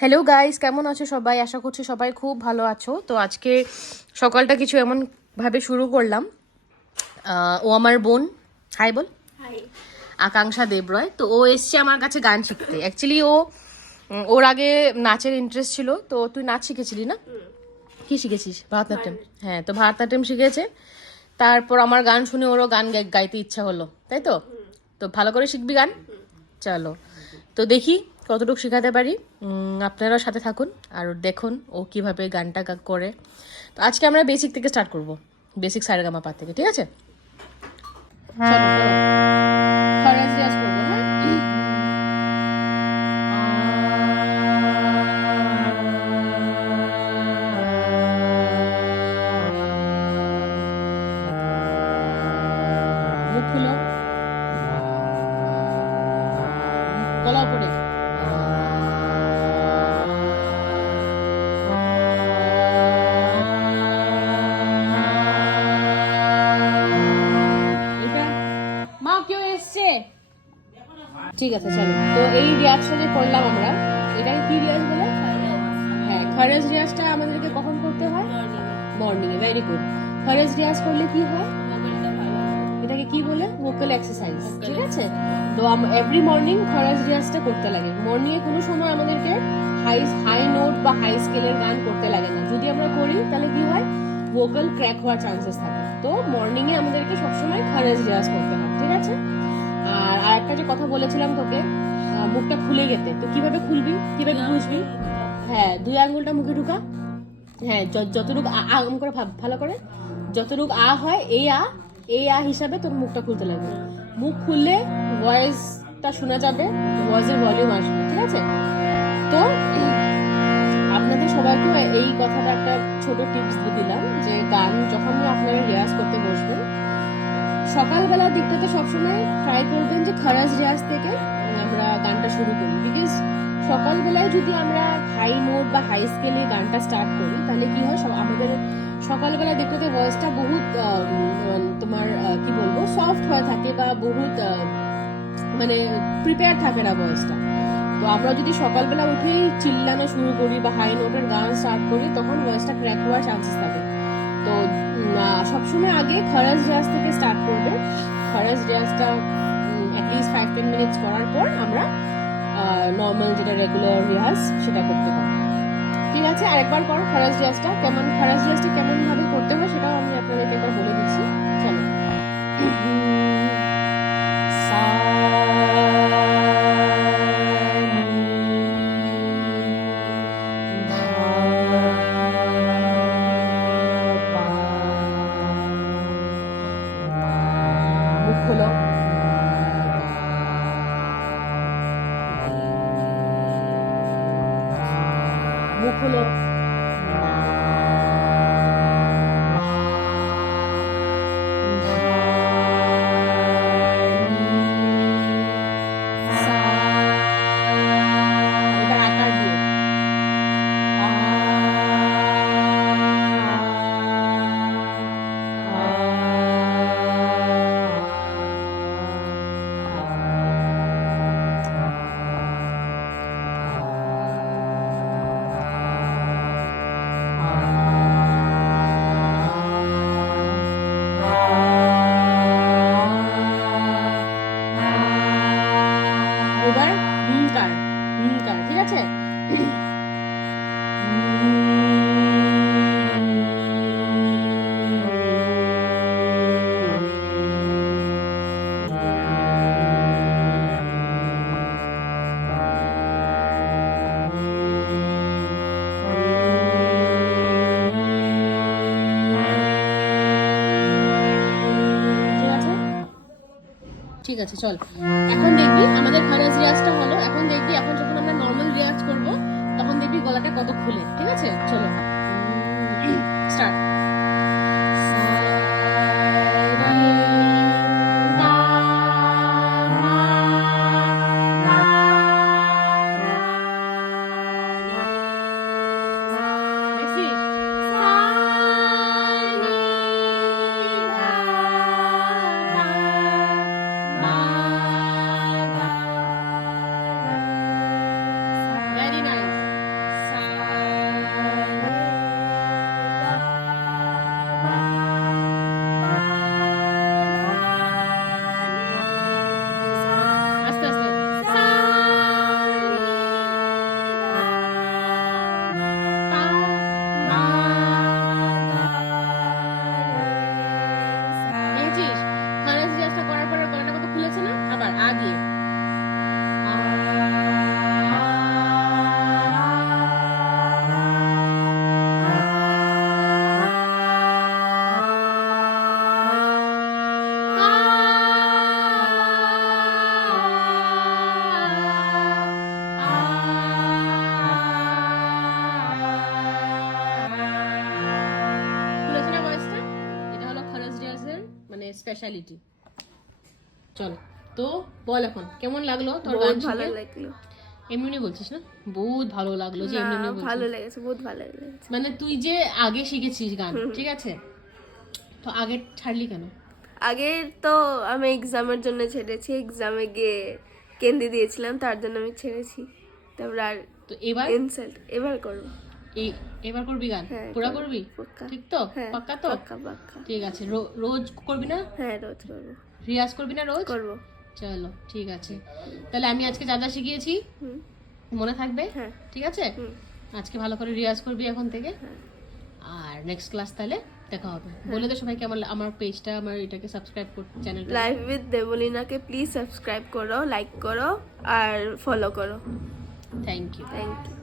Hello guys, কেমন আছো সবাই? আশা করছি সবাই খুব ভালো আছো। তো আজকে সকালটা কিছু এমনভাবে শুরু করলাম। ও আমার বোন, হাই বল। আকাঙ্ক্ষা দেবরয়। তো ও এসছে আমার কাছে গান শিখতে। অ্যাকচুয়ালি ওর আগে নাচের ইন্টারেস্ট ছিল। তো তুই নাচ শিখেছিলি না? কি শিখেছিস? ভারতনাট্যম। হ্যাঁ, তো ভারতনাট্যম শিখেছে। তারপর আমার গান শুনে ওরও গান গাইতে ইচ্ছা হলো, তাই তো? তো ভালো করে শিখবি গান। চলো, তো দেখি কতটুকু শেখাতে পারি। আপনারাও সাথে থাকুন আর দেখুন ও কিভাবে গানটা করে। তো আজকে আমরা বেসিক থেকে স্টার্ট করব, বেসিক সারেগামাপা থেকে, ঠিক আছে? চলো চলো, খরাজ রিয়াজ করবো, হ্যাঁ? মুখ খুলো, গলা উপরে। এটা মা কেউ এসছে? ঠিক আছে, চলো। তো এই রিয়াজটা যে করলাম আমরা, এটাকে কি রিয়াজ বলে? হ্যাঁ, খরচ রিয়াজটা আমাদেরকে কখন করতে হয়? মর্নিং এ। Very good. খরচ রিয়াজ করলে কি হয়? এটাকে কি বলে? ভোকাল এক্সারসাইজ, ঠিক আছে? তো এভরি মর্নিং খরচ রিয়াজটা করতে লাগে। মর্নিং এ কোনো সময় আমাদেরকে হাই নোট বা হাই স্কেলের গান করতে লাগে না। যদি আমরা করি তাহলে কি হয়? ভোকাল ক্র্যাক হওয়ার চান্সেস থাকে। তো মর্নিং এ আমাদেরকে সবসময় খরচ রিয়াজ করতে হয়, ঠিক আছে? আর আরেকটা যে কথা বলেছিলাম তোকে, মুখটা খুলে গেতে, তো কিভাবে খুলবি, কিভাবে বুঝবি? হ্যাঁ, দুই আঙ্গুলটা মুখে ঢুকা। হ্যাঁ, যতটুকু করে ভাব ভালো করে। যতটুকু হয় এই হিসাবে তোর মুখটা খুলতে লাগবে। মুখ খুললে ভয়েসটা শোনা যাবে, ভয়েসের ভলিউম আসবে, ঠিক আছে? তো আপনাদের সবাইকে এই কথাটা একটা ছোট টিপস দিয়ে দিলাম যে গান যখন আপনারা রিয়াজ করতে বসবেন, সকালবেলার দিকটাতে সবসময় ট্রাই করবেন যে খরাজ রিয়াজ থেকে আমরা গানটা শুরু করি। বিকজ সকালবেলায় যদি আমরা হাই নোট বা হাই স্কেলে গানটা স্টার্ট করি তাহলে কি হয়, আমাদের সকালবেলা দিকটাতে ভয়েসটা বহুত তোমার কি বলবো, সফট হয়ে থাকে বা বহুত মানে প্রিপেয়ার থাকে না ভয়েসটা। তো আমরা যদি সকালবেলা উঠেই চিল্লানো শুরু করি বা হাই নোটের গান স্টার্ট করি তখন ভয়েসটা ক্র্যাক হওয়ার চান্সেস থাকে। তো সবসময় আগে খরাজ রিয়াজ থেকে স্টার্ট করবে। খরাজ রিয়াজটা অ্যাটলিস্ট 5-10 মিনিটস করার পর আমরা নর্মাল যেটা রেগুলার রিয়াজ সেটা করতে পারি। ঠিক আছে, আরেকবার কর খরাজ রিয়াজটা। খরাজ রিয়াজটা কেমন ভাবে করতে হয় সেটাও আমি আপনাদেরকে একবার বলে দিচ্ছি। চলো। মুখ খোলো, মুখ খোলো। এবার আকার দিয়ে এবার হুঙ্কার, হুঙ্কার, ঠিক আছে? ঠিক আছে, ঠিক আছে, চল। এখন দেখবি আমাদের খরাজ রিয়াজটা হলো। এখন দেখবি এখন যখন আমরা নর্মাল রিয়াজ করব তখন দেখবি গলাটা কত খুলে, ঠিক আছে? চলো, স্টার্ট। Very nice. স্পেশালিটি। চলো তো বল এখন কেমন লাগলো তোর গান বহুত ভালো শিখে? লাগলো। এমনি বলছিস না, বহুত ভালো লাগলো যে না, এমনি এমনি ভালো বলছিস। লেগেছে, বহুত ভালো লেগেছে। মানে তুই যে আগে শিখেছিস গান, ঠিক আছে, তো আগে ছাড়লি কেন? আগে তো আমি এক্সামের জন্য ছেড়েছি, এক্সামে গিয়ে কেন্দি দিয়েছিলাম, তার জন্য আমি ছেড়েছি। তারপর আর তো এবার ইনসাল্ট এবার করবো। এবার করবি গান? হ্যাঁ, পুরা করবো, করবি? পাক্কা। ঠিক তো? হ্যাঁ, পাক্কা তো? পাক্কা পাক্কা। ঠিক আছে, রোজ করবি না? হ্যাঁ, রোজ করবো। রিয়াজ করবি না রোজ? করবো। চলো ঠিক আছে, তাহলে আমি আজকে যা যা শিখিয়েছি হুম। মনে থাকবে? হ্যাঁ। ঠিক আছে, হুম। আজকে ভালো করে রিয়াজ করবি এখন থেকে। হ্যাঁ। আর নেক্সট ক্লাস তাহলে দেখা হবে। বলে দে সবাইকে আমার পেজটা, আমার এটাকে সাবস্ক্রাইব করতে, চ্যানেলটা। লাইভ উইথ দেবলিনাকে প্লিজ সাবস্ক্রাইব করো, লাইক করো আর ফলো করো। Thank you. Thank you.